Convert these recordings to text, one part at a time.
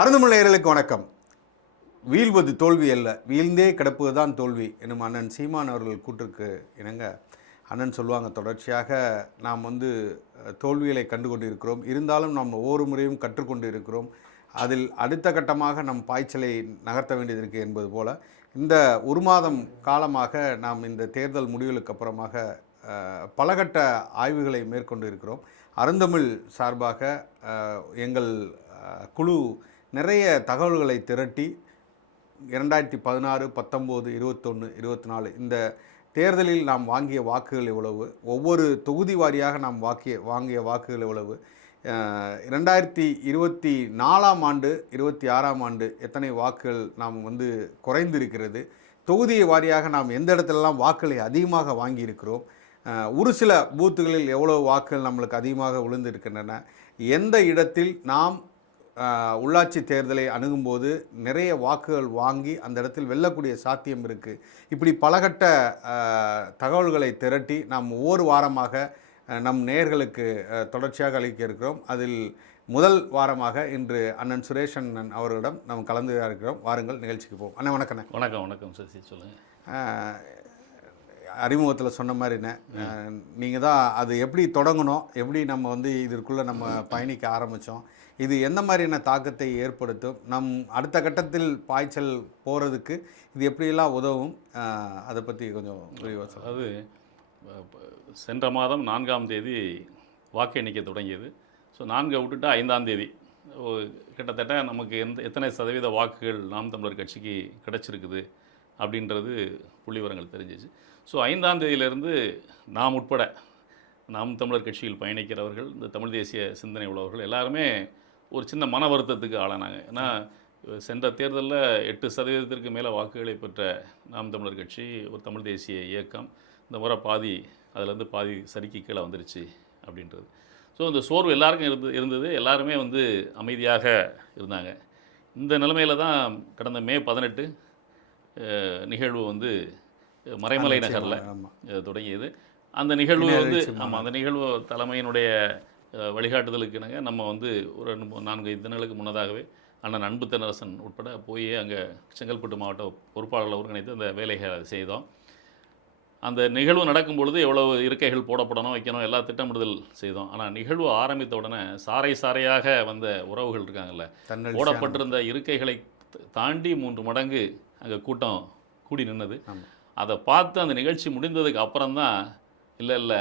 அருந்தமிழ் நேயர்களுக்கு வணக்கம். வீழ்வது தோல்வி அல்ல, வீழ்ந்தே கிடப்பது தான் தோல்வி எனும் அண்ணன் சீமான் அவர்கள் கூற்றுக்கு இணங்க, அண்ணன் சொல்லுவாங்க, தொடர்ச்சியாக நாம் தோல்விகளை கண்டு கொண்டு இருக்கிறோம், இருந்தாலும் நாம் ஒவ்வொரு முறையும் கற்றுக்கொண்டு இருக்கிறோம், அதில் அடுத்த கட்டமாக நம் பாய்ச்சலை நகர்த்த வேண்டியது இருக்குது என்பது போல இந்த ஒரு மாதம் காலமாக நாம் இந்த தேர்தல் முடிவுகளுக்கு அப்புறமாக பலகட்ட ஆய்வுகளை மேற்கொண்டு இருக்கிறோம். அருந்தமிழ் சார்பாக எங்கள் குழு நிறைய தகவல்களை திரட்டி 2016, 19, 21, 24 இந்த தேர்தலில் நாம் வாங்கிய வாக்குகள் எவ்வளவு, ஒவ்வொரு தொகுதி வாரியாக நாம் வாங்கிய வாக்குகள் எவ்வளவு, 2024ஆம் ஆண்டு 26ஆம் ஆண்டு எத்தனை வாக்குகள் நாம் குறைந்திருக்கிறது, தொகுதி வாரியாக நாம் எந்த இடத்துலலாம் வாக்குகளை அதிகமாக வாங்கியிருக்கிறோம், ஒரு சில பூத்துகளில் எவ்வளவு வாக்குகள் நம்மளுக்கு அதிகமாக விழுந்திருக்கின்றன, எந்த இடத்தில் நாம் உள்ளாட்சி தேர்தலை அணுகும்போது நிறைய வாக்குகள் வாங்கி அந்த இடத்தில் வெல்லக்கூடிய சாத்தியம் இருக்குது. இப்படி பலகட்ட தகவல்களை திரட்டி நாம் ஒவ்வொரு வாரமாக நம் நேயர்களுக்கு தொடர்ச்சியாக அளிக்க இருக்கிறோம். அதில் முதல் வாரமாக இன்று அண்ணன் சுரேஷ் அண்ணன் அவர்களிடம் நாம் கலந்து இருக்கிறோம். வாருங்கள் நிகழ்ச்சிக்கு போவோம். அண்ணன் வணக்கண்ணே. வணக்கம். வணக்கம் சசி, சொல்லுங்கள். அறிமுகத்தில் சொன்ன மாதிரிண்ணே, நீங்கள் தான் அது எப்படி தொடங்கணும், எப்படி நம்ம இதற்குள்ளே நம்ம பயணிக்க ஆரம்பித்தோம், இது எந்த மாதிரியான தாக்கத்தை ஏற்படுத்தும், நம் அடுத்த கட்டத்தில் பாய்ச்சல் போகிறதுக்கு இது எப்படியெல்லாம் உதவும், அதை பற்றி கொஞ்சம் விரிவாக சொல்லுங்கள். அதாவது சென்ற மாதம் 4ஆம் தேதி வாக்கு எண்ணிக்கை தொடங்கியது. ஸோ 4 விட்டுட்டு 5ஆம் தேதி கிட்டத்தட்ட நமக்கு எத்தனை சதவீத வாக்குகள் நாம் தமிழர் கட்சிக்கு கிடச்சிருக்குது அப்படின்றது புள்ளிவரங்கள் தெரிஞ்சிச்சு. ஸோ 5ஆம் தேதியிலிருந்து நாம் உட்பட நாம் தமிழர் கட்சியில் பயணிக்கிறவர்கள், இந்த தமிழ் தேசிய சிந்தனை உள்ளவர்கள் எல்லாருமே ஒரு சின்ன மன வருத்தத்துக்கு ஆளானாங்க. ஏன்னா சென்ற தேர்தலில் 8% மேலே வாக்குகளை பெற்ற நாம் தமிழர் கட்சி, ஒரு தமிழ் தேசிய இயக்கம், இந்த முறை அதிலேருந்து பாதி சரிக்கு கீழே வந்துருச்சு அப்படின்றது. ஸோ இந்த சோர்வு எல்லாருக்கும் இருந்தது. எல்லாருமே அமைதியாக இருந்தாங்க. இந்த நிலைமையில் தான் கடந்த மே 18 நிகழ்வு மறைமலை நகரில் தொடங்கியது. அந்த நிகழ்வு அந்த நிகழ்வு தலைமையினுடைய வழிகாட்டுதலுக்கு இணங்க நம்ம ஒரு 4-5 தினங்களுக்கு முன்னதாகவே அண்ணன் அன்பு தென்னரசன் உட்பட போய் அங்கே செங்கல்பட்டு மாவட்ட பொறுப்பாளர்கள் ஒருங்கிணைத்து அந்த வேலைகளை செய்தோம். அந்த நிகழ்வு நடக்கும் பொழுது எவ்வளவு இருக்கைகள் போடப்படணும், வைக்கணும், எல்லா திட்டமிடுதல் செய்தோம். ஆனால் நிகழ்வு ஆரம்பித்த உடனே சாறையாக வந்த உறவுகள் இருக்காங்கல்ல, போடப்பட்டிருந்த இருக்கைகளை தாண்டி 3 மடங்கு அங்கே கூட்டம் கூடி நின்னது. அதை பார்த்து அந்த நிகழ்ச்சி முடிந்ததுக்கு அப்புறம்தான் இல்லை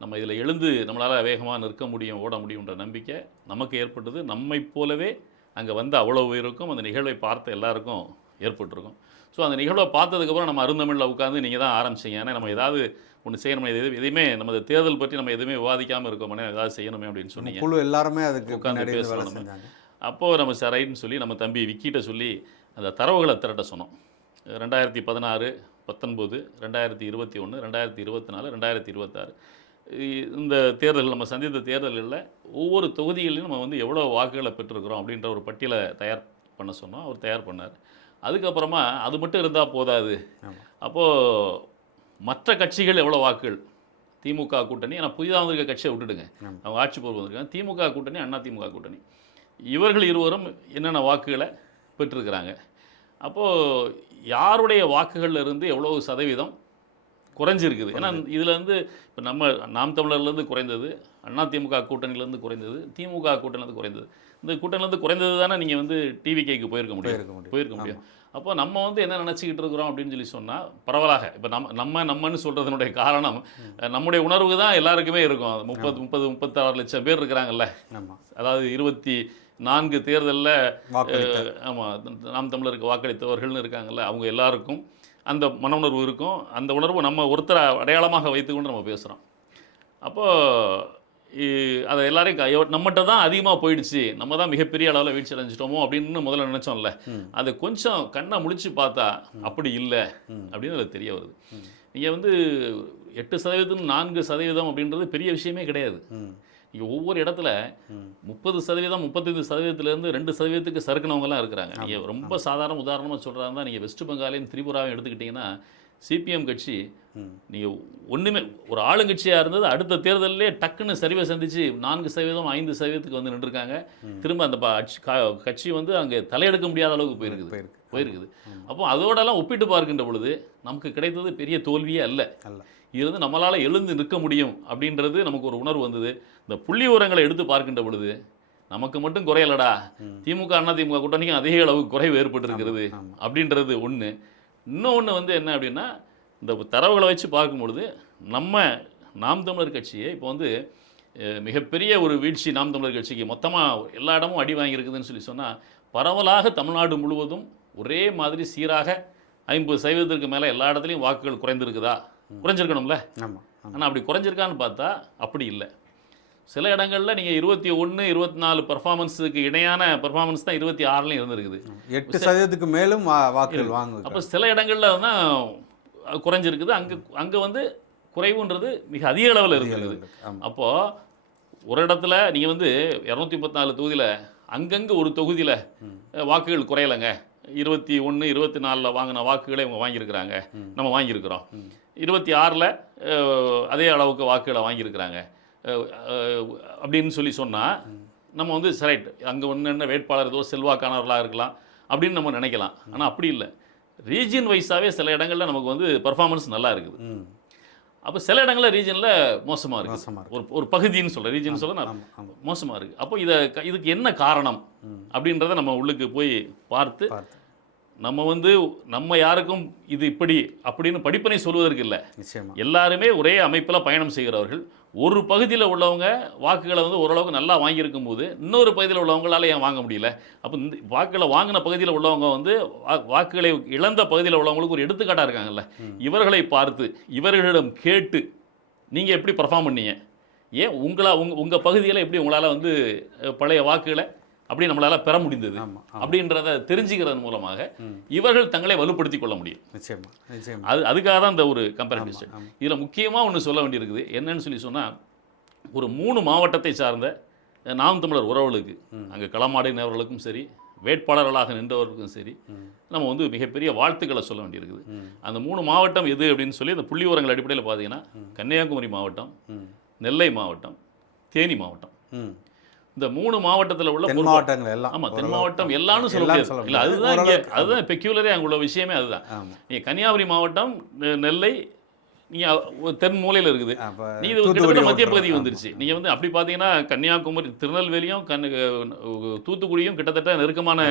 நம்ம இதில் எழுந்து நம்மளால் வேகமாக நிற்க முடியும், ஓட முடியுன்ற நம்பிக்கை நமக்கு ஏற்பட்டது. நம்மை போலவே அங்கே அவ்வளோ உயிருக்கும் அந்த நிகழ்வை பார்த்த எல்லாருக்கும் ஏற்பட்டிருக்கும். ஸோ அந்த நிகழ்வை பார்த்ததுக்கப்புறம் நம்ம அருந்தமிழில் உட்காந்து நீங்கள் தான் ஆரம்பிச்சிங்க. ஏன்னா நம்ம ஏதாவது ஒன்று செய்யணும், எதையுமே நமது தேர்தல் பற்றி நம்ம எதுவுமே விவாதிக்காமல் இருக்கோமே, ஏதாவது செய்யணுமே அப்படின்னு சொன்னீங்க. குழு எல்லாருமே அதுக்கு உட்காந்து பேசணும். அப்போது நம்ம ரைட்னு சொல்லி நம்ம தம்பி விக்கிட்ட சொல்லி அந்த தரவுகளை திரட்ட சொன்னோம். 2016, 19, 2021, 2024, 2026 இந்த தேர்தல் நம்ம சந்தித்த தேர்தல்களில் ஒவ்வொரு தொகுதிகளிலும் நம்ம எவ்வளோ வாக்குகளை பெற்றிருக்கிறோம் அப்படின்ற ஒரு பட்டியலை தயார் பண்ண சொன்னோம். அவர் தயார் பண்ணார். அதுக்கப்புறமா அது மட்டும் இருந்தால் போதாது, அப்போது மற்ற கட்சிகள் எவ்வளோ வாக்குகள், திமுக கூட்டணி, ஆனால் புதிதாக வந்திருக்க கட்சியை விட்டுடுங்க, அவங்க ஆட்சி பொறுப்பு வந்திருக்காங்க, திமுக கூட்டணி, அண்ணா திமுக கூட்டணி, இவர்கள் இருவரும் என்னென்ன வாக்குகளை பெற்றிருக்கிறாங்க, அப்போது யாருடைய வாக்குகளில் இருந்து எவ்வளோ சதவீதம் குறைஞ்சிருக்குது. ஏன்னா இதில் இப்போ நாம் தமிழர்லேருந்து குறைந்தது, அண்ணா திமுக கூட்டணியிலேருந்து குறைந்தது, திமுக கூட்டணிலேருந்து குறைந்தது. இந்த கூட்டணிலேருந்து குறைந்தது தானே நீங்கள் டிவிகேக்கு போயிருக்க முடியும். அப்போ நம்ம என்ன நினச்சிக்கிட்டு இருக்கிறோம் அப்படின்னு சொன்னால் பரவலாக இப்போ நம்மன்னு சொல்கிறதுனுடைய காரணம் நம்முடைய உணர்வு தான் எல்லாருக்குமே இருக்கும். 36 லட்சம் பேர் இருக்கிறாங்கல்ல, அதாவது 24 தேர்தலில் நாம் தமிழருக்கு வாக்களித்தவர்கள்னு இருக்காங்கல்ல, அவங்க எல்லாருக்கும் அந்த மன உணர்வு இருக்கும். அந்த உணர்வு நம்ம ஒருத்தரை அடையாளமாக வைத்துக்கொண்டு நம்ம பேசுகிறோம். அப்போது அதை எல்லாரையும் நம்மகிட்ட தான் அதிகமாக போயிடுச்சு, நம்ம தான் மிகப்பெரிய அளவில் வீழ்ச்சி அடைஞ்சிட்டோமோ அப்படின்னு முதல்ல நினச்சோம்ல, அது கொஞ்சம் கண்ணை முழிச்சு பார்த்தா அப்படி இல்லை அப்படின்னு அதில் தெரிய வருது. நீங்கள் 8%, 4% அப்படின்றது பெரிய விஷயமே கிடையாது. நீங்கள் ஒவ்வொரு இடத்துல 30%, 35%லேருந்து 2% சறுக்கினவங்கலாம் இருக்கிறாங்க. நீங்கள் ரொம்ப சாதாரண உதாரணமாக சொல்கிறாங்க தான், நீங்கள் வெஸ்ட் பெங்காலையும் திரிபுராவையும் எடுத்துக்கிட்டிங்கன்னா சிபிஎம் கட்சி நீங்கள் ஒன்றுமே ஒரு ஆளுங்கட்சியாக இருந்தது அடுத்த தேர்தலிலே டக்குன்னு சரிவை சந்தித்து 4% 5% வந்து நின்றுருக்காங்க. திரும்ப அந்த கட்சி வந்து அங்கே தலையெடுக்க முடியாத அளவுக்கு போயிருக்குது. அப்போ அதோடலாம் ஒப்பிட்டு பார்க்கின்ற பொழுது நமக்கு கிடைத்தது பெரிய தோல்வியே அல்ல. இது வந்து நம்மளால் எழுந்து நிற்க முடியும் அப்படின்றது நமக்கு ஒரு உணர்வு வந்தது. இந்த புள்ளி விவரங்களை எடுத்து பார்க்கின்ற பொழுது நமக்கு மட்டும் குறையலடா, திமுக அண்ணா திமுக கூட்டணிக்கும் அதே அளவுக்கு குறைவு ஏற்பட்டிருக்கிறது அப்படின்றது ஒன்று. இன்னொன்று வந்து என்ன அப்படின்னா, இந்த தரவுகளை வச்சு பார்க்கும்பொழுது நம்ம நாம் தமிழர் கட்சியை இப்போ வந்து மிகப்பெரிய ஒரு வீழ்ச்சி நாம் தமிழர் கட்சிக்கு மொத்தமாக எல்லா இடமும் அடி வாங்கியிருக்குதுன்னு சொன்னால், பரவலாக தமிழ்நாடு முழுவதும் ஒரே மாதிரி சீராக 50% மேலே எல்லா இடத்துலையும் வாக்குகள் குறைந்திருக்குதா? குறைஞ்சிருக்கணும்ல. ஆனால் அப்படி குறைஞ்சிருக்கான்னு பார்த்தா அப்படி இல்லை. சில இடங்களில் நீங்கள் 21, 24 பர்ஃபார்மன்ஸுக்கு இணையான பர்ஃபார்மன்ஸ் தான் 26லையும் இருந்திருக்குது. 8% மேலும் வாக்குகள் வாங்குது. அப்போ சில இடங்களில் தான் குறைஞ்சிருக்குது. அங்கே வந்து குறைவுன்றது மிக அதிக அளவில் இருக்குது. அப்போது ஒரு இடத்துல நீங்கள் வந்து 234 தொகுதியில் அங்கங்கே ஒரு தொகுதியில் வாக்குகள் குறையலைங்க. 21, 24 வாங்கின வாக்குகளை இவங்க வாங்கியிருக்கிறாங்க, நம்ம வாங்கியிருக்கிறோம். 26ல் அதே அளவுக்கு வாக்குகளை வாங்கியிருக்கிறாங்க அப்படின்னு சொன்னால் நம்ம வந்து ரைட், அங்கே ஒன்று வேட்பாளர் ஏதோ செல்வாக்கானவர்களாக இருக்கலாம் அப்படின்னு நம்ம நினைக்கலாம். ஆனால் அப்படி இல்லை. ரீஜன் வைஸாகவே சில இடங்களில் நமக்கு வந்து பர்ஃபார்மன்ஸ் நல்லா இருக்குது. அப்போ சில இடங்களில் ரீஜனில் மோசமாக இருக்குது. ஒரு பகுதின்னு சொல்கிறேன், ரீஜன் சொல்ல மோசமாக இருக்குது. அப்போ இதுக்கு என்ன காரணம் அப்படின்றத நம்ம உள்ளுக்கு போய் பார்த்து நம்ம யாருக்கும் இது இப்படி அப்படின்னு படிப்பனை சொல்வதற்கு இல்லை. எல்லாருமே ஒரே அமைப்பில் பயணம் செய்கிறவர்கள். ஒரு பகுதியில் உள்ளவங்க வாக்குகளை வந்து ஓரளவுக்கு நல்லா வாங்கியிருக்கும் போது இன்னொரு பகுதியில் உள்ளவங்களால ஏன் வாங்க முடியல? அப்போ இந்த வாக்குகளை வாங்கின பகுதியில் உள்ளவங்க வந்து வாக்குகளை இழந்த பகுதியில் உள்ளவங்களுக்கு ஒரு எடுத்துக்காட்டாக இருக்காங்கல்ல. இவர்களை பார்த்து இவர்களிடம் கேட்டு நீங்கள் எப்படி பர்ஃபார்ம் பண்ணீங்க, ஏன் உங்கள் பகுதியில் எப்படி உங்களால் வந்து பழைய வாக்குகளை அப்படி நம்மளால் பெற முடிந்தது அப்படின்றத தெரிஞ்சுக்கிறது மூலமாக இவர்கள் தங்களை வலுப்படுத்திக் கொள்ள முடியும். அதுக்காக தான் இந்த ஒரு கம்பேரிட்டிவ். இதில் முக்கியமாக ஒன்று சொல்ல வேண்டியிருக்குது. என்னன்னு சொன்னால், ஒரு 3 மாவட்டத்தை சார்ந்த நாம் தமிழர் உறவுகளுக்கு, அங்கே களமாடினவர்களுக்கும் சரி, வேட்பாளர்களாக நின்றவர்களுக்கும் சரி, நம்ம வந்து மிகப்பெரிய வாழ்த்துக்களை சொல்ல வேண்டியிருக்குது. அந்த 3 மாவட்டம் எது அப்படின்னு சொல்லி அந்த புள்ளி விவரங்கள் அடிப்படையில் பார்த்தீங்கன்னா, கன்னியாகுமரி மாவட்டம், நெல்லை மாவட்டம், தேனி மாவட்டம். இந்த 3 மாவட்டத்தில் உள்ள மாவட்டங்கள் எல்லாம், ஆமாம், தென் மாவட்டம் எல்லாம்னு சொல்ல முடியாது. இல்லை, அதுதான் பெக்யூலரே அங்கே உள்ள விஷயமே. அதுதான் நீங்கள் கன்னியாகுமரி மாவட்டம், நெல்லை நீங்கள் தென் மூலையில் இருக்குது. நீங்கள் கிட்டத்தட்ட மத்திய பகுதிக்கு வந்துருச்சு. நீங்கள் வந்து அப்படி பார்த்தீங்கன்னா கன்னியாகுமரி, திருநெல்வேலியும் தூத்துக்குடியும் கிட்டத்தட்ட நெருக்கமான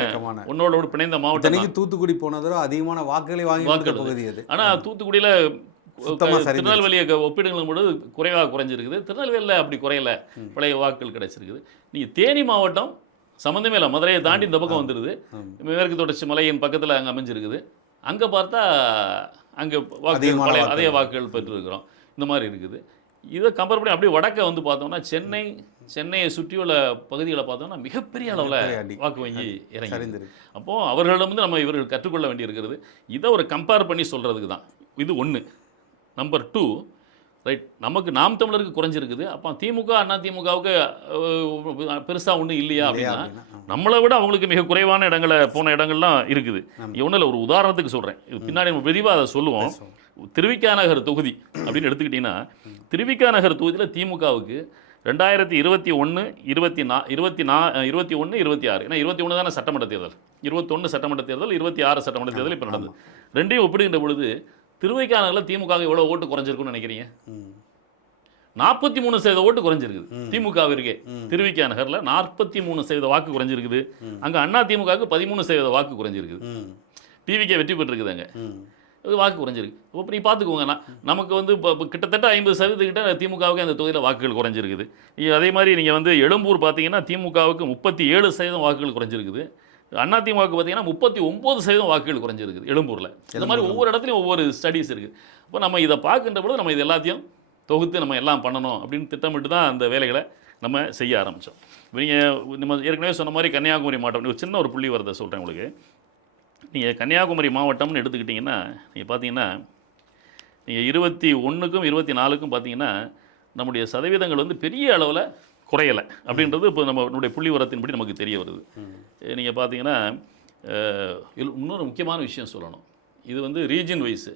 ஒன்னோட பிணைந்த மாவட்டம். தூத்துக்குடி போனதோ அதிகமான வாக்குகளை வாங்கி பகுதி அது. ஆனால் தூத்துக்குடியில் திருநெல்வேலியை ஒப்பிடுங்களும் பொழுது குறைவாக குறைஞ்சிருக்குது. திருநெல்வேலியில் அப்படி குறையல, பழைய வாக்குகள் கிடைச்சிருக்குது. நீங்கள் தேனி மாவட்டம் சம்மந்தமே இல்லை, மதுரையை தாண்டி இந்த பக்கம் வந்துடுது. மேற்கு தொடர்ச்சி மலையின் பக்கத்தில் அங்கே அமைஞ்சிருக்குது. அங்கே பார்த்தா அங்கே வாக்குகள் அதே வாக்குகள் பெற்றிருக்கிறோம். இந்த மாதிரி இருக்குது. இதை கம்பேர் பண்ணி அப்படியே வடக்க வந்து பார்த்தோம்னா சென்னையை சுற்றியுள்ள பகுதிகளை பார்த்தோம்னா மிகப்பெரிய அளவில் வாக்கு வங்கி இறங்கி. அப்போது அவர்களிடம் வந்து இவர்கள் கற்றுக்கொள்ள வேண்டியிருக்கிறது. இதை ஒரு கம்பேர் பண்ணி சொல்கிறதுக்கு தான் இது ஒன்று. நம்பர் 2, ரைட், நமக்கு நாம் தமிழருக்கு குறைஞ்சிருக்குது. அப்போ திமுக அண்ணா திமுகவுக்கு பெருசாக ஒன்றும் இல்லையா அப்படின்னா, நம்மளை விட அவங்களுக்கு மிக குறைவான போன இடங்கள்லாம் இருக்குது. ஒன்றும் இல்லை, ஒரு உதாரணத்துக்கு சொல்கிறேன். இது பின்னாடி நம்ம விரிவாக அதை சொல்லுவோம். திருவிக்கா நகர் தொகுதி அப்படின்னு எடுத்துக்கிட்டிங்கன்னா, திருவிக்கா நகர் தொகுதியில் திமுகவுக்கு 2021, 21, 26, ஏன்னா 21 தானே சட்டமன்ற தேர்தல், 21 சட்டமன்ற தேர்தல், 26 சட்டமன்ற தேர்தல் இப்போ நடந்தது. ரெண்டையும் ஒப்பிடுகின்ற பொழுது திருவிக்கா நகரில் திமுக எவ்வளோ ஓட்டு குறைஞ்சிருக்குன்னு நினைக்கிறீங்க? 43% ஓட்டு குறைஞ்சிருக்குது திமுகவிற்கே. திருவிக்கா நகரில் 43% வாக்கு குறைஞ்சிருக்குது. அங்கே அண்ணா திமுகவுக்கு 13% வாக்கு குறைஞ்சிருக்குது. டிவிக்கே வெற்றி பெற்றிருக்குது. அங்கே வாக்கு குறைஞ்சிருக்கு. இப்போ நீ பார்த்துக்கோங்க, நமக்கு வந்து இப்போ கிட்டத்தட்ட 50% கிட்ட திமுகவுக்கு அந்த தொகுதியில் வாக்குகள் குறைஞ்சிருக்குது. அதே மாதிரி நீங்கள் வந்து எழும்பூர் பார்த்தீங்கன்னா திமுகவுக்கு 37% வாக்குகள் குறைஞ்சிருக்குது. அதிமுகவுக்கு பார்த்தீங்கன்னா 39% வாக்குகள் குறைஞ்சிருக்குது எழும்பூரில். இந்த மாதிரி ஒவ்வொரு இடத்துலையும் ஒவ்வொரு ஸ்டடீஸ் இருக்குது. அப்போ நம்ம இதை பார்க்கின்ற பொழுது நம்ம இது எல்லாத்தையும் தொகுத்து நம்ம எல்லாம் பண்ணணும் அப்படின்னு திட்டமிட்டு தான் அந்த வேலைகளை நம்ம செய்ய ஆரம்பித்தோம். நம்ம ஏற்கனவே சொன்ன மாதிரி கன்னியாகுமரி மாவட்டம், சின்ன ஒரு புள்ளி வரதை சொல்கிறேன் உங்களுக்கு. நீங்கள் கன்னியாகுமரி மாவட்டம்னு எடுத்துக்கிட்டிங்கன்னா, நீங்கள் பார்த்தீங்கன்னா நீங்கள் 21க்கும் 24க்கும் பார்த்தீங்கன்னா நம்முடைய சதவீதங்கள் வந்து பெரிய அளவில் குறையலை அப்படின்றது இப்போ நம்மளுடைய புள்ளி வரத்தின்படி நமக்கு தெரிய வருது. நீங்கள் பார்த்தீங்கன்னா இன்னொரு முக்கியமான விஷயம் சொல்லணும். இது வந்து ரீஜன் வைஸு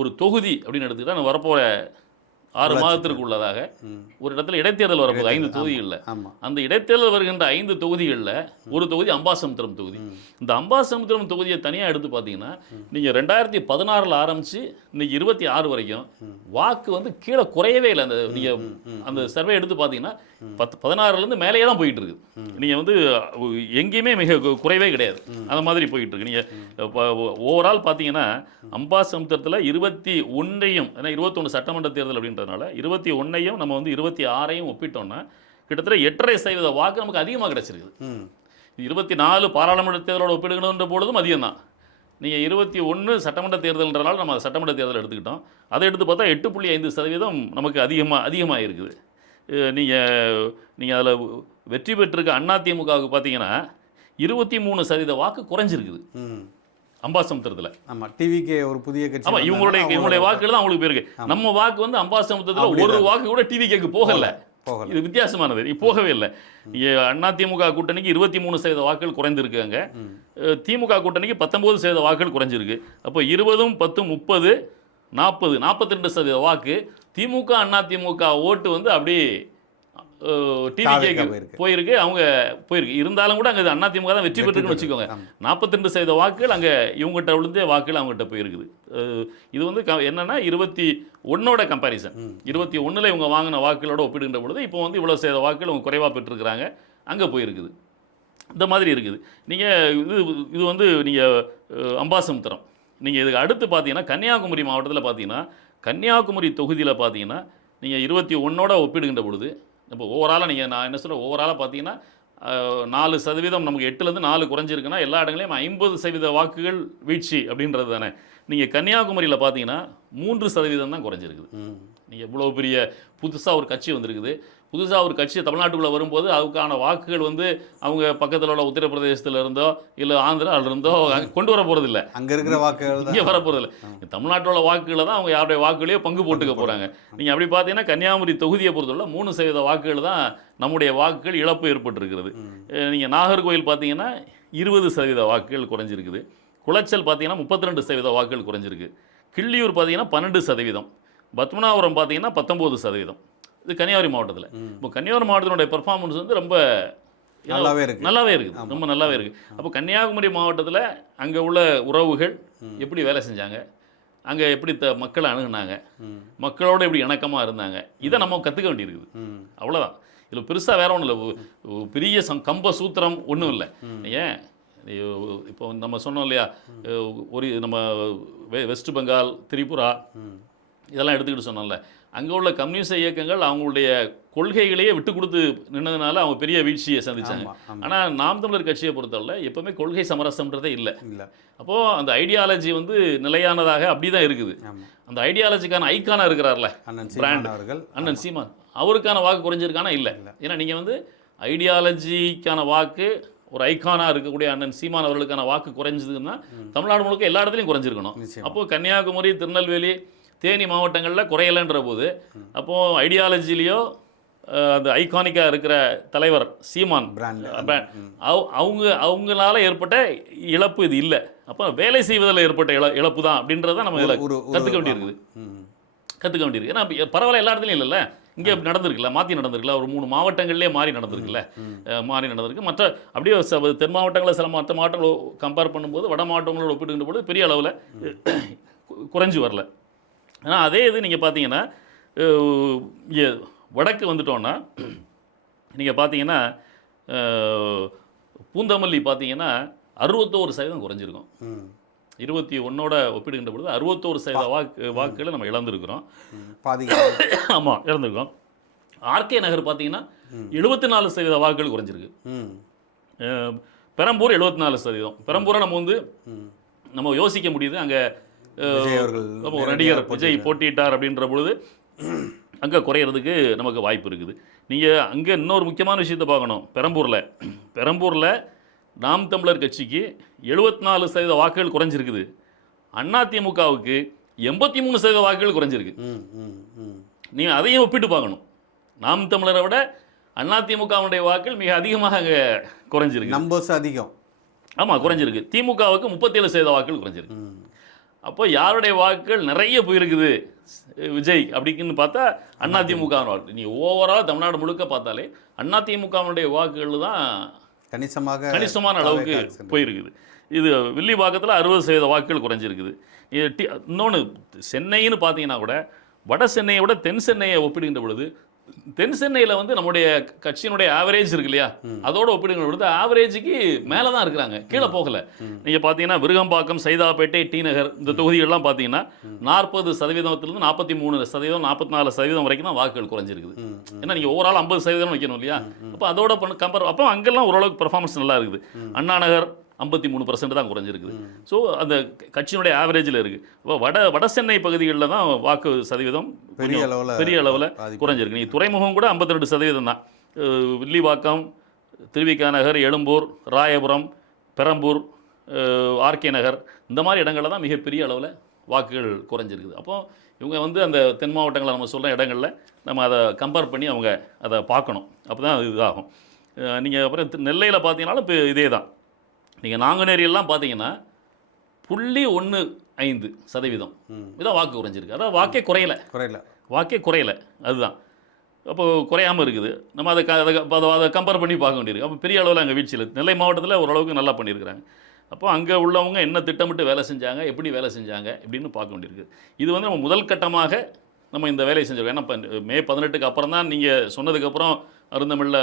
ஒரு தொகுதி அப்படின்னு எடுத்துக்கிட்டால் வரப்போகிற 6 மாதத்திற்கு உள்ளதாக ஒரு இடத்துல இடைத்தேர்தல் வரப்போகுது 5 தொகுதிகளில். அந்த இடைத்தேர்தல் வருகின்ற 5 தொகுதிகளில் ஒரு தொகுதி அம்பாசமுத்திரம் தொகுதி. இந்த அம்பாசமுத்திரம் தொகுதியை தனியாக எடுத்து பார்த்தீங்கன்னா நீங்கள் 2016 ஆரம்பித்து இன்னைக்கு 26 வரைக்கும் வாக்கு வந்து கீழே குறையவே இல்லை. அந்த நீங்கள் அந்த சர்வே எடுத்து பார்த்தீங்கன்னா 16லேருந்து மேலேயே தான் போயிட்டு இருக்கு. நீங்கள் வந்து எங்கேயுமே மிக குறைவே கிடையாது. அந்த மாதிரி போயிட்டு இருக்கு. நீங்கள் ஓவரால் பார்த்தீங்கன்னா அம்பாசமுத்திரத்தில் 21ஐயும், ஏன்னா 21 சட்டமன்ற தேர்தல் அப்படின்றதுனால 21ஐயும் நம்ம வந்து 26ஐயும் ஒப்பிட்டோம்னா கிட்டத்தட்ட 8.5% வாக்கு நமக்கு அதிகமாக கிடைச்சிருக்குது. 24 பாராளுமன்ற தேர்தலோட ஒப்பிடுகின்ற பொழுதும் அதிகம் தான். நீங்கள் 21 சட்டமன்ற தேர்தல்ன்றனால நம்ம சட்டமன்ற தேர்தல் எடுத்துக்கிட்டோம். அதை எடுத்து பார்த்தா 8.5% நமக்கு அதிகமாக இருக்குது. நீங்கள் அதில் வெற்றி பெற்றிருக்க அதிமுகவுக்கு பார்த்தீங்கன்னா 23% வாக்கு குறைஞ்சிருக்குது அம்பாசமுத்திரத்தில். ஆமாம், டிவிக்கு ஒரு புதிய கட்சி. ஆமாம், இவங்களுடைய வாக்குகள் தான் அவங்களுக்கு போயிருக்கு. நம்ம வாக்கு வந்து அம்பாசமுத்திரத்தில் ஒரு வாக்கு கூட டிவிக்கு போகலை. இது வித்தியாசமானது, போகவே இல்லை. அதிமுக கூட்டணிக்கு 23% வாக்குகள் குறைந்திருக்காங்க. திமுக கூட்டணிக்கு 19% வாக்குகள் குறைஞ்சிருக்கு. அப்போ 20, 10, 30, 40, 42% வாக்கு திமுக அதிமுக ஓட்டு வந்து அப்படி டிவிக்கு போயிருக்கு. அவங்க போயிருக்கு. இருந்தாலும் கூட அங்கே அதிமுக தான் வெற்றி பெற்றுக்குன்னு வச்சுக்கோங்க. 42% வாக்குகள் அங்கே இவங்ககிட்ட விழுந்தே வாக்குகள் அவங்ககிட்ட போயிருக்குது. இது வந்து என்னன்னா 21ஓட கம்பேரிசன். 21ல் இவங்க வாங்கின வாக்குகளோட ஒப்பிடுகின்ற பொழுது இப்போ வந்து இவ்வளோ செய்த வாக்குகள் அவங்க குறைவாக பெற்றிருக்கிறாங்க, அங்கே போயிருக்குது. இந்த மாதிரி இருக்குது. நீங்கள் இது வந்து நீங்கள் அம்பாசமுத்திரம். நீங்கள் இதுக்கு அடுத்து பார்த்தீங்கன்னா கன்னியாகுமரி மாவட்டத்தில் பார்த்தீங்கன்னா கன்னியாகுமரி தொகுதியில் பார்த்தீங்கன்னா நீங்கள் 21ஓட ஒப்பிடுகின்ற பொழுது இப்போ ஓவராலாக நான் என்ன சொல்கிறேன், ஓவராலாக பார்த்தீங்கன்னா 4% நமக்கு 8லேருந்து 4 குறைஞ்சிருக்குன்னா எல்லா இடங்களையும் 50% வாக்குகள் வீழ்ச்சி அப்படின்றது தானே. நீங்கள் கன்னியாகுமரியில் பார்த்தீங்கன்னா 3% தான் குறைஞ்சிருக்குது. நீங்கள் இவ்வளோ பெரிய புதுசாக ஒரு கட்சி வந்திருக்குது. புதுசாக ஒரு கட்சி தமிழ்நாட்டுக்குள்ளே வரும்போது அதுக்கான வாக்குகள் வந்து அவங்க பக்கத்தில் உள்ள உத்தரப்பிரதேசத்தில் இருந்தோ இல்லை ஆந்திராவில் இருந்தோ கொண்டு வர போகிறது இல்லை. அங்கே இருக்கிற வாக்குகள் இங்கே வர போகிறது இல்லை. தமிழ்நாட்டில் வாக்குகளை தான் அவங்க யாருடைய வாக்குகளையோ பங்கு போட்டுக்க போகிறாங்க. நீங்கள் அப்படி பார்த்தீங்கன்னா கன்னியாகுமரி தொகுதியை பொறுத்தவரை 3% வாக்குகள் தான் நம்முடைய வாக்குகள் இழப்பு ஏற்பட்டிருக்கிறது. நீங்கள் நாகர்கோவில் பார்த்தீங்கன்னா 20% வாக்குகள் குறைஞ்சிருக்குது. குளச்சல் பார்த்தீங்கன்னா 32% வாக்குகள் குறைஞ்சிருக்கு. கிள்ளியூர் பார்த்தீங்கன்னா 12%. பத்மநாபுரம் பார்த்தீங்கன்னா 19%. இது கன்னியாகுமரி மாவட்டத்தில். இப்போ கன்னியாகுமரி மாவட்டத்தினுடைய பெர்ஃபார்மன்ஸ் வந்து ரொம்ப நல்லாவே இருக்குது, ரொம்ப நல்லாவே இருக்குது. அப்போ கன்னியாகுமரி மாவட்டத்தில் அங்கே உள்ள உறவுகள் எப்படி வேலை செஞ்சாங்க, அங்கே எப்படி மக்களை அணுகுனாங்க, மக்களோட எப்படி இணக்கமாக இருந்தாங்க, இதை நம்ம கற்றுக்க வேண்டியிருக்குது. அவ்வளோதான். இதில் பெருசாக வேற ஒன்றும் இல்லை, பெரிய கம்ப சூத்திரம் ஒன்றும் இல்லை. ஏன் இப்போ நம்ம சொன்னோம் இல்லையா, ஒரு நம்ம வெஸ்ட் பெங்கால், திரிபுரா இதெல்லாம் எடுத்துக்கிட்டு சொன்னோம்ல, அங்கே உள்ள கம்யூனிஸ்ட் இயக்கங்கள் அவங்களுடைய கொள்கைகளையே விட்டு கொடுத்து நின்னதுனால அவங்க பெரிய வீழ்ச்சியை சந்திச்சாங்க. ஆனால் நாம் தமிழர் கட்சியை பொறுத்தவரை எப்பவுமே கொள்கை சமரசம்ன்றதே இல்லை. அப்போது அந்த ஐடியாலஜி வந்து நிலையானதாக அப்படி தான் இருக்குது. அந்த ஐடியாலஜிக்கான ஐக்கானாக இருக்கிறார்ல பிராண்ட் அண்ணன் சீமான், அவருக்கான வாக்கு குறைஞ்சிருக்கானா இல்லை. ஏன்னா நீங்கள் வந்து ஐடியாலஜிக்கான வாக்கு ஒரு ஐக்கானாக இருக்கக்கூடிய அண்ணன் சீமான் அவர்களுக்கான வாக்கு குறைஞ்சதுன்னா தமிழ்நாடு முழுக்க எல்லா இடத்துலையும் குறைஞ்சிருக்கணும். அப்போது கன்னியாகுமரி, திருநெல்வேலி, தேனி மாவட்டங்களில் குறையலைன்ற போது அப்போது ஐடியாலஜிலேயோ அந்த ஐகானிக்காக இருக்கிற தலைவர் சீமான் அவங்களால ஏற்பட்ட இழப்பு இது இல்லை. அப்போ வேலை செய்வதில் ஏற்பட்ட இழப்பு தான் அப்படின்றத நம்ம இதில் கற்றுக்க வேண்டியிருக்கு. ஏன்னா பரவாயில்ல, எல்லா இடத்துலையும் இல்லைல்ல, இங்கே நடந்திருக்குல்ல, மாற்றி நடந்திருக்குல்ல, ஒரு 3 மாவட்டங்கள்லேயே மாறி நடந்திருக்கு. மற்ற அப்படியே தென் மாவட்டங்களில் சில மற்ற மாவட்டங்களை கம்பேர் பண்ணும்போது வட மாவட்டங்களோட ஒப்பிடுகின்ற போது பெரிய அளவில் குறைஞ்சி வரல. ஆனால் அதே இது நீங்கள் பார்த்தீங்கன்னா வடக்கு வந்துட்டோன்னா நீங்கள் பார்த்தீங்கன்னா பூந்தமல்லி பார்த்தீங்கன்னா 61% குறைஞ்சிருக்கும். 21ஓட ஒப்பிடுகின்ற பொழுது 61% வாக்குகளை நம்ம இழந்திருக்கிறோம். ஆமாம், இழந்திருக்கோம். ஆர்கே நகர் பார்த்தீங்கன்னா 74% வாக்குகள் குறைஞ்சிருக்கு. பெரம்பூர் 74%. பெரம்பூரை நம்ம யோசிக்க முடியுது. அங்கே நடிகர் விஜய் போட்டிட்டார் அப்படின்ற பொழுது அங்கே குறையிறதுக்கு நமக்கு வாய்ப்பு இருக்குது. நீங்கள் அங்கே இன்னொரு முக்கியமான விஷயத்தை பார்க்கணும். பெரம்பூரில் நாம் தமிழர் கட்சிக்கு 74% வாக்குகள் குறைஞ்சிருக்குது. அதிமுகவுக்கு 83% வாக்குகள் குறைஞ்சிருக்கு. நீங்கள் அதையும் ஒப்பிட்டு பார்க்கணும். நாம் தமிழரை விட அதிமுகவுடைய வாக்குகள் மிக அதிகமாக அங்கே குறைஞ்சிருக்கு. நம்பர்ஸ் அதிகம். ஆமாம், குறைஞ்சிருக்கு. திமுகவுக்கு 37% வாக்குகள் குறைஞ்சிருக்கு. அப்போ யாருடைய வாக்குகள் நிறைய போயிருக்குது விஜய் அப்படின்னு பார்த்தா அதிமுக வாக்கு. நீ ஓவரால் தமிழ்நாடு முழுக்க பார்த்தாலே அதிமுகவுடைய வாக்குகள் தான் கணிசமான அளவுக்கு போயிருக்குது. இது வில்லிவாக்கத்தில் 60% வாக்குகள் குறைஞ்சிருக்குது. இன்னொன்று சென்னைன்னு பார்த்தீங்கன்னா கூட வட சென்னையை விட தென் சென்னையை ஒப்பிடுகின்ற பொழுது தென் சென்னையில் வந்து நம்முடைய கட்சியினுடைய ஆவரேஜ் இருக்கு இல்லையா, அதோட ஒப்பிடுகின்ற பொழுது ஆவரேஜுக்கு மேலே தான் இருக்கிறாங்க, கீழே போகலை. நீங்கள் பார்த்தீங்கன்னா விருகம்பாக்கம், சைதாப்பேட்டை, டி நகர் இந்த தொகுதிகள்லாம் பார்த்தீங்கன்னா 40%லேருந்து 43%, 44% வரைக்கும் தான் வாக்குகள் குறைஞ்சிருக்குது. ஏன்னா நீங்கள் ஓவரால் 50% வைக்கணும் இல்லையா, அப்போ அதோட கம்பேர் அப்போ அங்கெல்லாம் ஓரளவுக்கு பெர்ஃபார்மன்ஸ் நல்லா இருக்குது. அண்ணா நகர் 53% தான் குறைஞ்சிருக்குது. ஸோ அந்த கட்சியினுடைய ஆவரேஜில் இருக்குது. இப்போ வட சென்னை பகுதிகளில் தான் வாக்கு சதவீதம் பெரிய அளவில் குறைஞ்சிருக்கு. நீ துறைமுகம் கூட 52% தான். வில்லிவாக்கம், திருவிக நகர், எழும்பூர், ராயபுரம், பெரம்பூர், ஆர்கே நகர் இந்த மாதிரி இடங்களில் தான் மிகப்பெரிய அளவில் வாக்குகள் குறைஞ்சிருக்குது. அப்போ இவங்க வந்து அந்த தென் மாவட்டங்களில் நம்ம சொல்கிற இடங்களில் நம்ம அதை கம்பேர் பண்ணி அவங்க அதை பார்க்கணும். அப்போ தான் அது இதாகும். நீங்கள் அப்புறம் நெல்லையில் பார்த்தீங்கன்னாலும் இப்போ இதே தான். நீங்கள் நாங்குநேரியெல்லாம் பார்த்தீங்கன்னா 0.15% இதான் வாக்கு குறைஞ்சிருக்கு. அதான் வாக்கே குறையலை அதுதான். அப்போ குறையாமல் இருக்குது. நம்ம அதை கம்பேர் பண்ணி பார்க்க வேண்டியிருக்கு. அப்போ பெரிய அளவில் அங்கே வீழ்ச்சியில் நெல்லை மாவட்டத்தில் ஓரளவுக்கு நல்லா பண்ணியிருக்கிறாங்க. அப்போ அங்கே உள்ளவங்க என்ன திட்டமிட்டு வேலை செஞ்சாங்க, எப்படி வேலை செஞ்சாங்க இப்படின்னு பார்க்க வேண்டியிருக்கு. இது வந்து நம்ம முதல் கட்டமாக நம்ம இந்த வேலையை செஞ்சுருக்கோம். ஏன்னா இப்போ மே 18க்கு அப்புறம் தான் நீங்கள் சொன்னதுக்கப்புறம் அருந்தமிழில்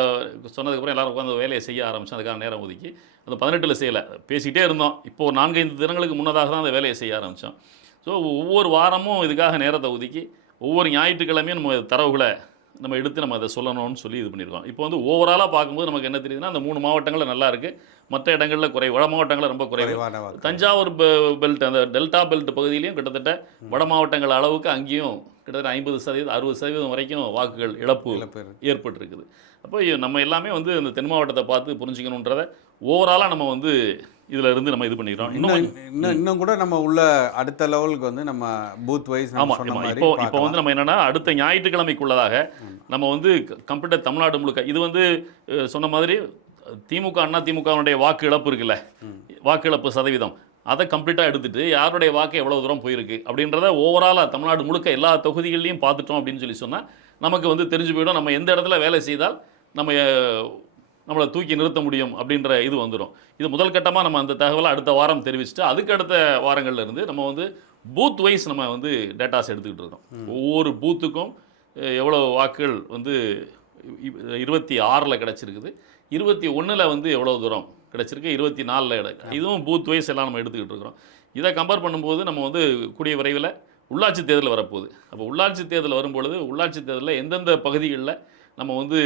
சொன்னதுக்கப்புறம் எல்லோரும் உட்காந்து வேலையை செய்ய ஆரம்பித்தோம். அதுக்காக நேரம் ஒதுக்கி அந்த 18ல் செய்யலை, பேசிகிட்டே இருந்தோம். இப்போது 4-5 தினங்களுக்கு முன்னதாக தான் அந்த வேலையை செய்ய ஆரம்பித்தோம். ஸோ ஒவ்வொரு வாரமும் இதுக்காக நேரத்தை ஒதுக்கி ஒவ்வொரு ஞாயிற்றுக்கிழமையும் நம்ம தரவுகளை நம்ம எடுத்து நம்ம அதை சொல்லணும்னு சொல்லி இது பண்ணியிருக்கோம். இப்போ வந்து ஓவராலாக பார்க்கும்போது நமக்கு என்ன தெரியுதுன்னா அந்த 3 மாவட்டங்களில் நல்லா இருக்குது, மற்ற இடங்களில் வட மாவட்டங்களில் ரொம்ப குறைவு. தஞ்சாவூர் பெல்ட் அந்த டெல்டா பெல்ட் பகுதியிலையும் கிட்டத்தட்ட வட மாவட்டங்கள் அளவுக்கு அங்கேயும் கிட்டத்தட்ட 50%, 60% வரைக்கும் வாக்குகள் இழப்பு ஏற்பட்டிருக்குது. அப்போ நம்ம எல்லாமே வந்து இந்த தென் மாவட்டத்தை பார்த்து புரிஞ்சுக்கணுன்றதை ஓவராலாக நம்ம வந்து இதில் இருந்து நம்ம இது பண்ணிக்கிறோம். இன்னும் கூட நம்ம உள்ள அடுத்த லெவலுக்கு வந்து நம்ம பூத் வைஸ். ஆமாம், இப்போ வந்து நம்ம என்னென்னா அடுத்த ஞாயிற்றுக்கிழமைக்குள்ளதாக நம்ம வந்து கம்ப்ளீட்டாக தமிழ்நாடு முழுக்க இது வந்து சொன்ன மாதிரி திமுக அதிமுகவுடைய வாக்கு இழப்பு இருக்குல்ல, வாக்கு இழப்பு சதவீதம் அதை கம்ப்ளீட்டாக எடுத்துகிட்டு யாருடைய வாக்கு எவ்வளோ தூரம் போயிருக்கு அப்படின்றத ஓவராலாக தமிழ்நாடு முழுக்க எல்லா தொகுதிகள்லையும் பார்த்துட்டோம் அப்படின்னு சொன்னால் நமக்கு வந்து தெரிஞ்சு போயிடும். நம்ம எந்த இடத்துல வேலை செய்தால் நம்மளை தூக்கி நிறுத்த முடியும் அப்படின்ற இது வந்துடும். இது முதல் கட்டமாக நம்ம அந்த தகவலை அடுத்த வாரம் தெரிவிச்சுட்டு அதுக்கு அடுத்த வாரங்களில் இருந்து நம்ம வந்து பூத் வைஸ் நம்ம வந்து டேட்டாஸ் எடுத்துக்கிட்டு இருக்கோம். ஒவ்வொரு பூத்துக்கும் எவ்வளோ வாக்குகள் வந்து 26ல் கிடச்சிருக்குது, 21ல் வந்து எவ்வளோ தூரம் கிடச்சிருக்கு, 24ல் இதுவும் பூத் வைஸ் எல்லாம் நம்ம எடுத்துக்கிட்டு இருக்கிறோம். இதை கம்பேர் பண்ணும்போது நம்ம வந்து கூடிய விரைவில் உள்ளாட்சி தேர்தல் வரப்போகுது. அப்போ உள்ளாட்சி தேர்தல் வரும்பொழுது உள்ளாட்சி தேர்தலில் எந்தெந்த பகுதிகளில் நம்ம வந்து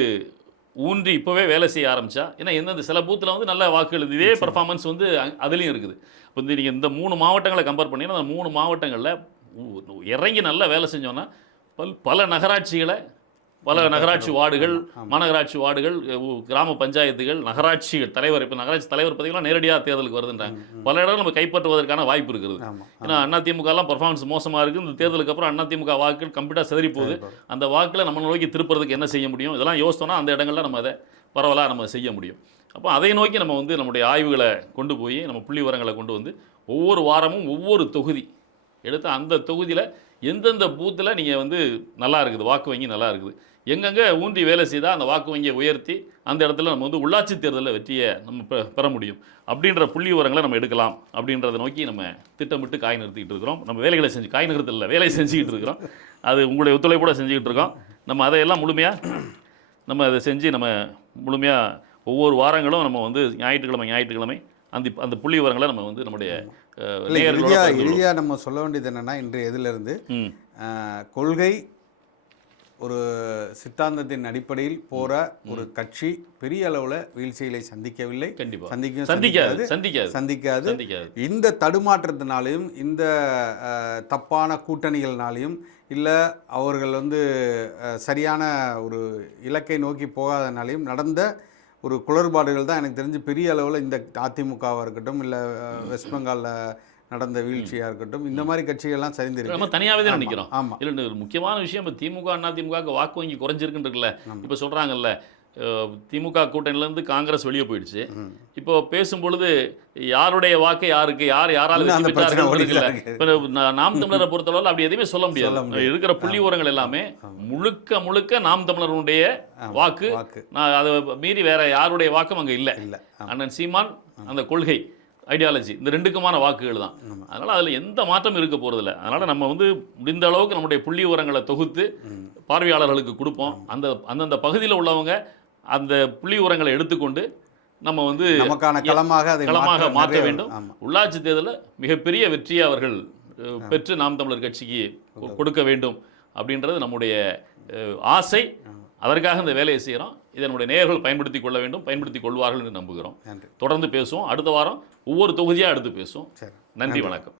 ஊன்றி இப்போவே வேலை செய்ய ஆரம்பித்தா, ஏன்னா எந்தெந்த சில பூத்தில் வந்து நல்ல வாக்குகள் இதே பர்ஃபார்மன்ஸ் வந்து அதுலேயும் இருக்குது. இப்போ வந்து நீங்கள் இந்த 3 மாவட்டங்களை கம்பேர் பண்ணிங்கன்னா அந்த 3 மாவட்டங்களில் இறங்கி நல்லா வேலை செஞ்சோன்னா பல நகராட்சிகளை பல நகராட்சி வார்டுகள், மாநகராட்சி வார்டுகள், கிராம பஞ்சாயத்துகள், நகராட்சி தலைவர், இப்போ நகராட்சி தலைவர் பார்த்தீங்கன்னா நேரடியாக தேர்தலுக்கு வருதுன்றாங்க. பல இடங்கள் நம்ம கைப்பற்றுவதற்கான வாய்ப்பு இருக்குது. ஏன்னா அதிமுகலாம் பர்ஃபார்மன்ஸ் மோசமாக இருக்குது. இந்த தேர்தலுக்கு அப்புறம் அதிமுக வாக்குகள் கம்ப்ளீட்டாக சிதறி போகுது. அந்த வாக்கில் நம்ம நோக்கி திருப்புறதுக்கு என்ன செய்ய முடியும், இதெல்லாம் யோசித்தோன்னா அந்த இடங்களில் நம்ம அதை பரவலாக நம்ம செய்ய முடியும். அப்போ அதை நோக்கி நம்ம வந்து நம்முடைய ஆய்வுகளை கொண்டு போய் நம்ம புள்ளி விவரங்களை கொண்டு வந்து ஒவ்வொரு வாரமும் ஒவ்வொரு தொகுதி எடுத்து அந்த தொகுதியில் எந்தெந்த பூத்தில் நீங்கள் வந்து நல்லா இருக்குது, வாக்கு வங்கி நல்லா இருக்குது, எங்கெங்கே ஊன்றி வேலை செய்தால் அந்த வாக்கு வங்கியை உயர்த்தி அந்த இடத்துல நம்ம வந்து உள்ளாட்சி தேர்தலில் வெற்றியை நம்ம பெற முடியும் அப்படின்ற புள்ளி விவரங்களை நம்ம எடுக்கலாம் அப்படின்றத நோக்கி நம்ம திட்டமிட்டு காய் நிறுத்திக்கிட்டு இருக்கிறோம். நம்ம வேலைகளை காய் நிறுத்தல வேலை செஞ்சுக்கிட்டு இருக்கிறோம். அது உங்களுடைய ஒத்துழைப்போட செஞ்சுக்கிட்டு இருக்கோம். நம்ம அதையெல்லாம் முழுமையாக நம்ம அதை செஞ்சு நம்ம முழுமையாக ஒவ்வொரு வாரங்களும் நம்ம வந்து ஞாயிற்றுக்கிழமை அந்த புள்ளி விவரங்களை நம்ம வந்து நம்முடைய எளியாக நம்ம சொல்ல வேண்டியது என்னென்னா, இன்று எதிலிருந்து கொள்கை ஒரு சித்தாந்தத்தின் அடிப்படையில் போகிற ஒரு கட்சி பெரிய அளவில் வீழ்ச்சிகளை சந்திக்கவில்லை, சந்திக்காது. இந்த தடுமாற்றத்தினாலையும் இந்த தப்பான கூட்டணிகள்னாலையும் இல்லை அவர்கள் வந்து சரியான ஒரு இலக்கை நோக்கி போகாதனாலையும் நடந்த ஒரு குளறுபாடுகள் தான் எனக்கு தெரிஞ்சு பெரிய அளவில் இந்த அதிமுகவாக இருக்கட்டும், இல்லை வெஸ்ட் பெங்காலில் நடந்த வீழ்ச்சியாக இருக்கட்டும், இந்த மாதிரி கட்சிகள்லாம் சரிந்திருக்கு. நம்ம தனியாகவே தான் நினைக்கிறோம். ஆமாம், இல்லை ஒரு முக்கியமான விஷயம் இப்போ திமுக அதிமுக வாக்கு வங்கி குறைஞ்சிருக்குன்னு இருக்குல்ல. இப்போ சொல்கிறாங்கல்ல திமுக கூட்டணியிலேருந்து காங்கிரஸ் வெளியே போயிடுச்சு. இப்போ பேசும்பொழுது யாருடைய வாக்கை யாருக்கு யாரால இன்னும் வெற்றி அந்த பிரச்சனை பெற்றார்கள் ஓடிட்டு தெரியல. இருக்கு. இப்போ நாம் தமிழரை பொறுத்தளவில் அப்படி எதுவுமே சொல்ல முடியாது. முடியாது. இருக்கிற புள்ளி விவரங்கள் எல்லாமே முழுக்க நாம் தமிழருடைய வாக்கு. நான் அதை மீறி வேற யாருடைய வாக்கும் அங்கே இல்லை. அண்ணன் சீமான் அந்த கொள்கை ஐடியாலஜி இந்த ரெண்டுக்குமான வாக்குகள் தான். அதனால் அதில் எந்த மாற்றம் இருக்க போகிறதில்ல. அதனால் நம்ம வந்து முடிந்த அளவுக்கு நம்முடைய புள்ளி விவரங்களை தொகுத்து பார்வையாளர்களுக்கு கொடுப்போம். அந்தந்த பகுதியில் உள்ளவங்க அந்த புள்ளி விவரங்களை எடுத்துக்கொண்டு நம்ம வந்து நமக்கான களமாக மாற்ற வேண்டும். உள்ளாட்சி தேர்தலில் மிகப்பெரிய வெற்றியை அவர்கள் பெற்று நாம் தமிழர் கட்சிக்கு கொடுக்க வேண்டும் அப்படின்றது நம்முடைய ஆசை. அதற்காக இந்த வேலையை செய்கிறோம். இதனுடைய நேயர்கள் பயன்படுத்தி கொள்ள வேண்டும், பயன்படுத்தி கொள்வார்கள் என்று நம்புகிறோம். தொடர்ந்து பேசுவோம். அடுத்த வாரம் ஒவ்வொரு தொகுதியாக எடுத்து பேசுவோம். நன்றி, வணக்கம்.